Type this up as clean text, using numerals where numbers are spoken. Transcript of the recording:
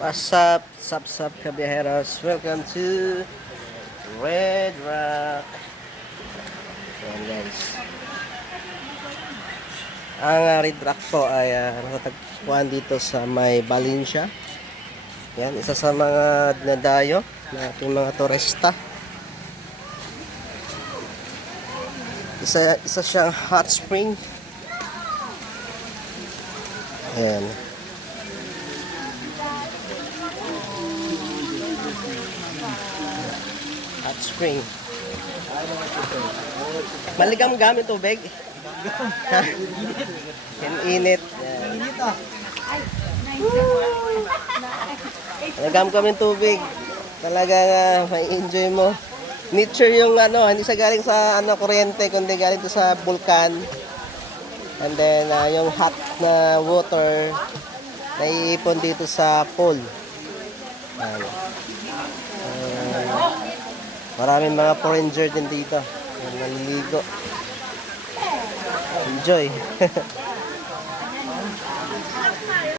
What's up, kabiyaheros? Welcome to Red Rock. Ayan guys. Ang Red Rock po ay natatagpuan dito sa may Valencia. Yan, isa sa mga dinadayo na ating mga turista. Isa siyang hot spring. Ayan. Hot spring. Maligam gamit tubig. Yan init. Maligam kami tubig. Talaga may enjoy mo. Nature yung hindi sa galing sa kuryente kundi galing sa bulkan. And then yung hot na water naiipon dito sa pool. Maraming mga foreigner din dito. Naliligo. Enjoy.